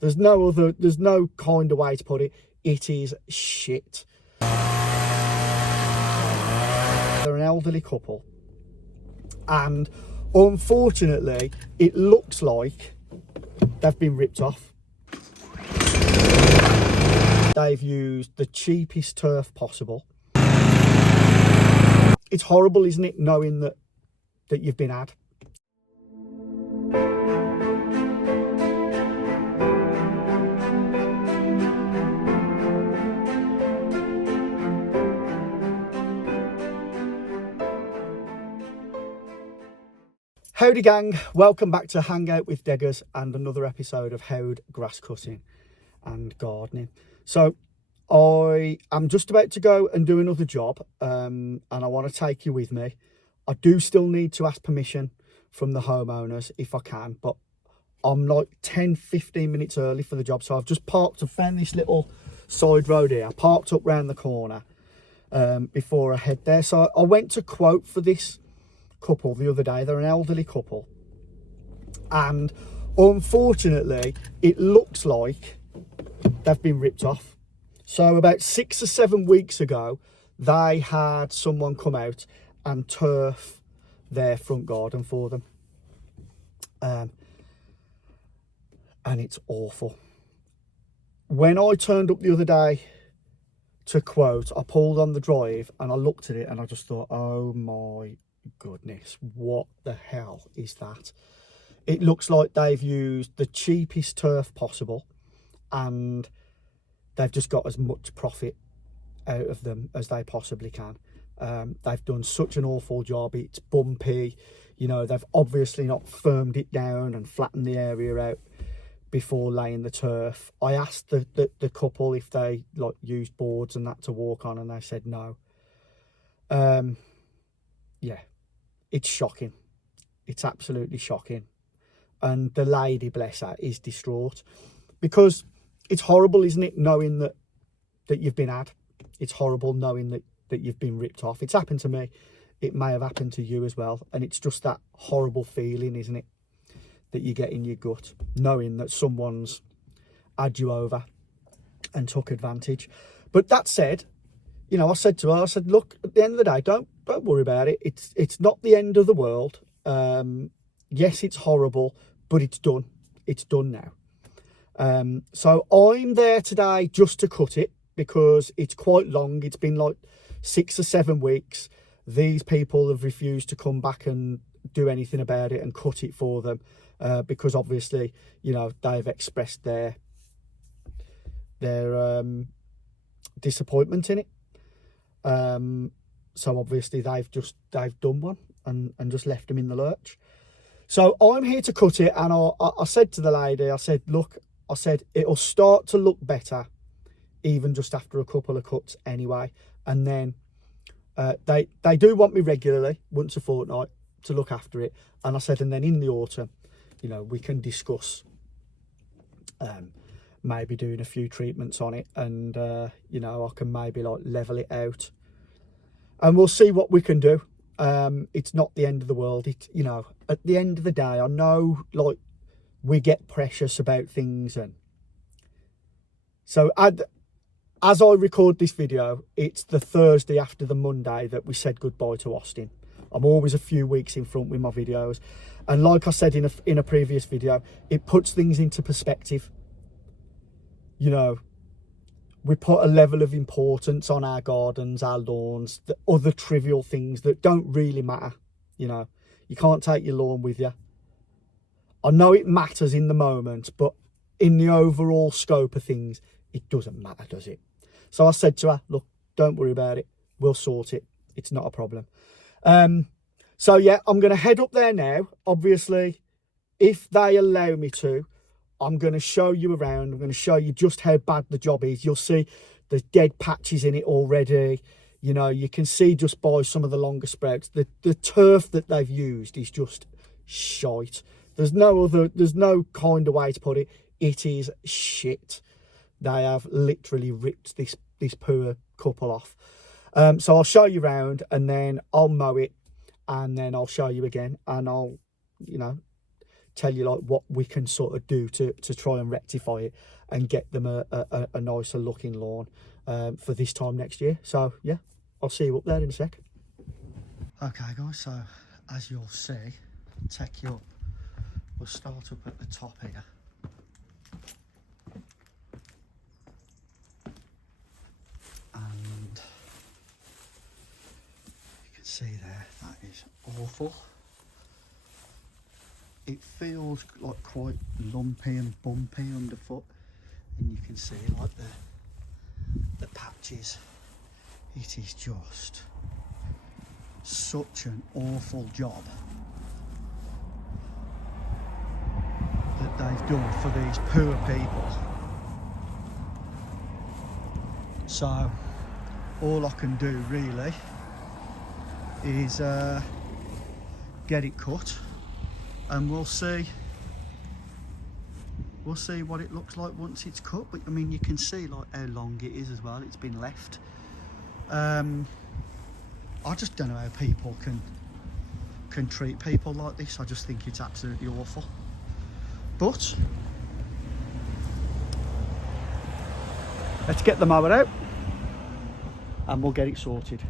There's no kind of way to put it. It is shit. They're an elderly couple, and unfortunately it looks like they've been ripped off. They've used the cheapest turf possible. It's horrible, isn't it, knowing that you've been had. Howdy gang, welcome back to Hangout with Deggers and another episode of HOWD grass cutting and gardening. So I am just about to go and do another job, and I want to take you with me. I do still need to ask permission from the homeowners if I can, but I'm like 10-15 minutes early for the job. So I've just parked, I've found this little side road here. I parked up round the corner before I head there. So I went to quote for this couple the other day. They're an elderly couple, and unfortunately it looks like they've been ripped off. So about 6 or 7 weeks ago, they had someone come out and turf their front garden for them, and it's awful. When I turned up the other day to quote, I pulled on the drive and I looked at it and I just thought, oh my goodness, what the hell is that? It looks like they've used the cheapest turf possible, and they've just got as much profit out of them as they possibly can. They've done such an awful job. It's bumpy, you know. They've obviously not firmed it down and flattened the area out before laying the turf. I asked the couple if they like used boards and that to walk on, and they said no. Yeah, it's shocking. It's absolutely shocking. And the lady, bless her, is distraught, because it's horrible, isn't it, knowing that you've been had. It's horrible knowing that you've been ripped off. It's happened to me. It may have happened to you as well. And it's just that horrible feeling, isn't it, that you get in your gut, knowing that someone's had you over and took advantage. But that said, you know, I said to her, I said, look, at the end of the day, don't worry about it. It's not the end of the world. Yes, it's horrible, but it's done. It's done now. So I'm there today just to cut it, because it's quite long. It's been like 6 or 7 weeks. These people have refused to come back and do anything about it and cut it for them, because obviously, you know, they've expressed their disappointment in it. So obviously they've done one and just left them in the lurch. So I'm here to cut it, and I said to the lady, I said, look, I said, it'll start to look better even just after a couple of cuts anyway. And then they do want me regularly, once a fortnight, to look after it. And I said, and then in the autumn, you know, we can discuss maybe doing a few treatments on it, and you know, I can maybe like level it out, and we'll see what we can do. It's not the end of the world. It, you know, at the end of the day, I know like we get precious about things, and so as I record this video, it's the Thursday after the Monday that we said goodbye to Austin. I'm always a few weeks in front with my videos, and like I said in a previous video, it puts things into perspective. You know, we put a level of importance on our gardens, our lawns, the other trivial things that don't really matter. You know, you can't take your lawn with you. I know it matters in the moment, but in the overall scope of things, it doesn't matter, does it? So I said to her, look, don't worry about it. We'll sort it. It's not a problem. So yeah, I'm going to head up there now. Obviously, if they allow me to, I'm going to show you around. I'm going to show you just how bad the job is. You'll see there's dead patches in it already. You know, you can see just by some of the longer sprouts, the turf that they've used is just shite. There's no kind of way to put it. It is shit. They have literally ripped this poor couple off. So I'll show you around, and then I'll mow it, and then I'll show you again, and I'll, you know, tell you like what we can sort of do to try and rectify it and get them a nicer looking lawn for this time next year. So yeah, I'll see you up there in a sec. Okay guys, so as you'll see, take you up, we'll start up at the top here. And you can see there, that is awful. It feels like quite lumpy and bumpy underfoot, and you can see like the patches. It is just such an awful job that they've done for these poor people. So all I can do really is get it cut, and we'll see what it looks like once it's cut. But I mean, you can see like how long it is as well. It's been left. I just don't know how people can treat people like this. I just think it's absolutely awful. But let's get the mower out and we'll get it sorted.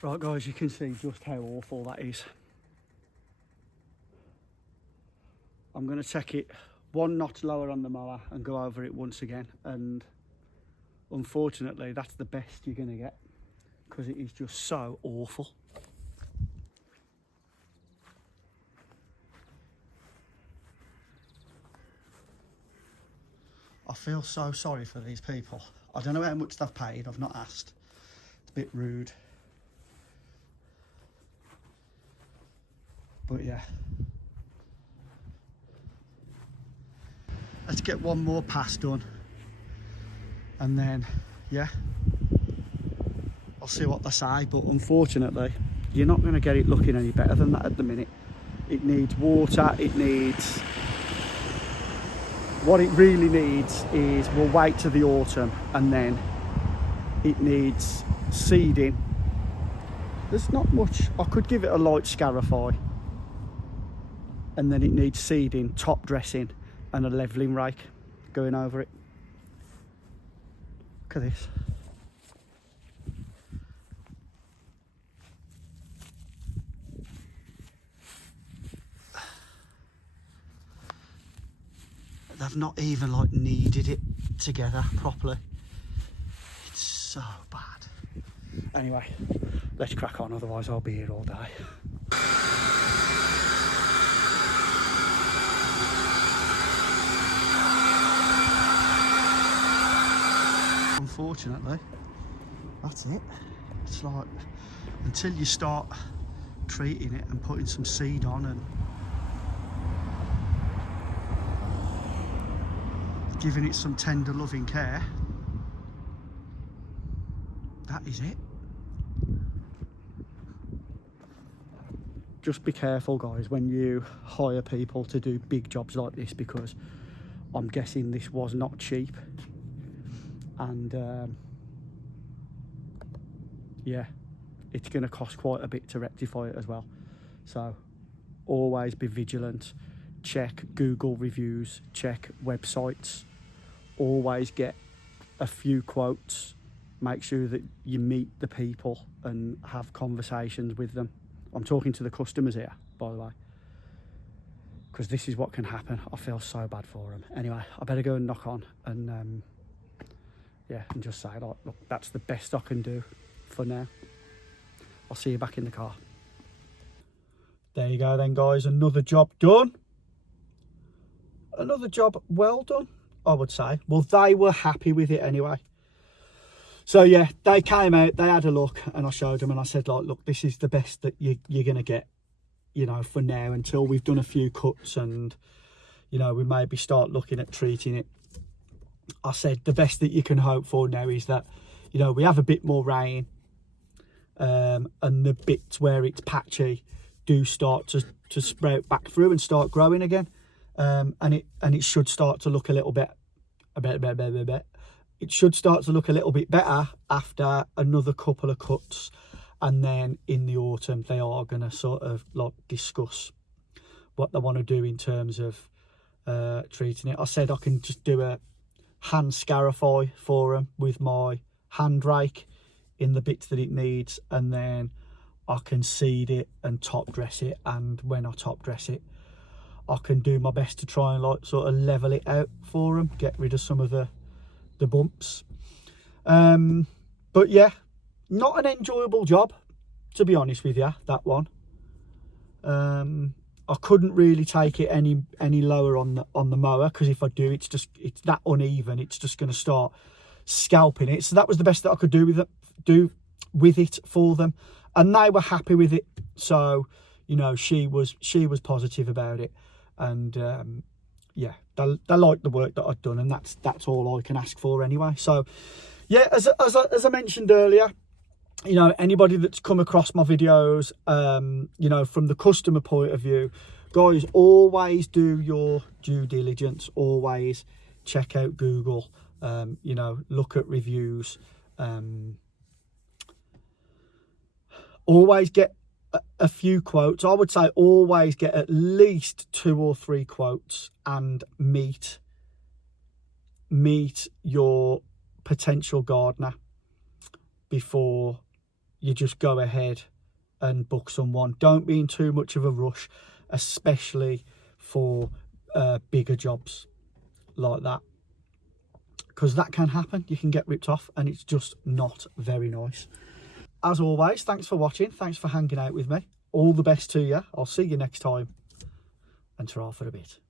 Right guys, you can see just how awful that is. I'm going to take it one notch lower on the mower and go over it once again, and unfortunately that's the best you're going to get because it is just so awful. I feel so sorry for these people. I don't know how much they've paid, I've not asked. It's a bit rude. But yeah. Let's get one more pass done. And then, yeah, I'll see what they say. But unfortunately, you're not going to get it looking any better than that at the minute. It needs water, it needs... What it really needs is, we'll wait to the autumn, and then it needs seeding. There's not much, I could give it a light scarify. And then it needs seeding, top dressing, and a levelling rake going over it. Look at this. They've not even like kneaded it together properly. It's so bad. Anyway, let's crack on, otherwise I'll be here all day. unfortunately, that's it. It's like, until you start treating it and putting some seed on and giving it some tender loving care, that is it. Just be careful, guys, when you hire people to do big jobs like this, because I'm guessing this was not cheap, and yeah, it's going to cost quite a bit to rectify it as well. So always be vigilant, check Google reviews, check websites, always get a few quotes, make sure that you meet the people and have conversations with them. I'm talking to the customers here, by the way, because this is what can happen. I feel so bad for them. Anyway, I better go and knock on and yeah, and just say, like, look, that's the best I can do for now. I'll see you back in the car. There you go then, guys, another job done. Another job well done, I would say. Well, they were happy with it anyway. So yeah, they came out, they had a look, and I showed them and I said, like, look, this is the best that you're going to get, you know, for now, until we've done a few cuts and, you know, we maybe start looking at treating it. I said, the best that you can hope for now is that, you know, we have a bit more rain, and the bits where it's patchy do start to sprout back through and start growing again. And it should start to look a little bit, it should start to look a little bit better after another couple of cuts, and then in the autumn they are going to sort of like discuss what they want to do in terms of treating it. I said I can just do a hand scarify for them with my hand rake in the bits that it needs, and then I can seed it and top dress it, and when I top dress it I can do my best to try and like sort of level it out for them, get rid of some of the bumps. But yeah, not an enjoyable job, to be honest with you, that one. I couldn't really take it any lower on the mower, because if I do, it's that uneven, it's just going to start scalping it. So that was the best that I could do with it for them, and they were happy with it. So, you know, she was positive about it, and yeah, they liked the work that I'd done, and that's all I can ask for anyway. So yeah, as I mentioned earlier, you know, anybody that's come across my videos, you know, from the customer point of view, guys, always do your due diligence, always check out Google, you know, look at reviews, always get a few quotes. I would say always get at least 2 or 3 quotes, and meet your potential gardener before you just go ahead and book someone. Don't be in too much of a rush, especially for bigger jobs like that, because that can happen. You can get ripped off, and it's just not very nice. As always, thanks for watching, thanks for hanging out with me. All the best to you. I'll see you next time, and ta-ra for a bit.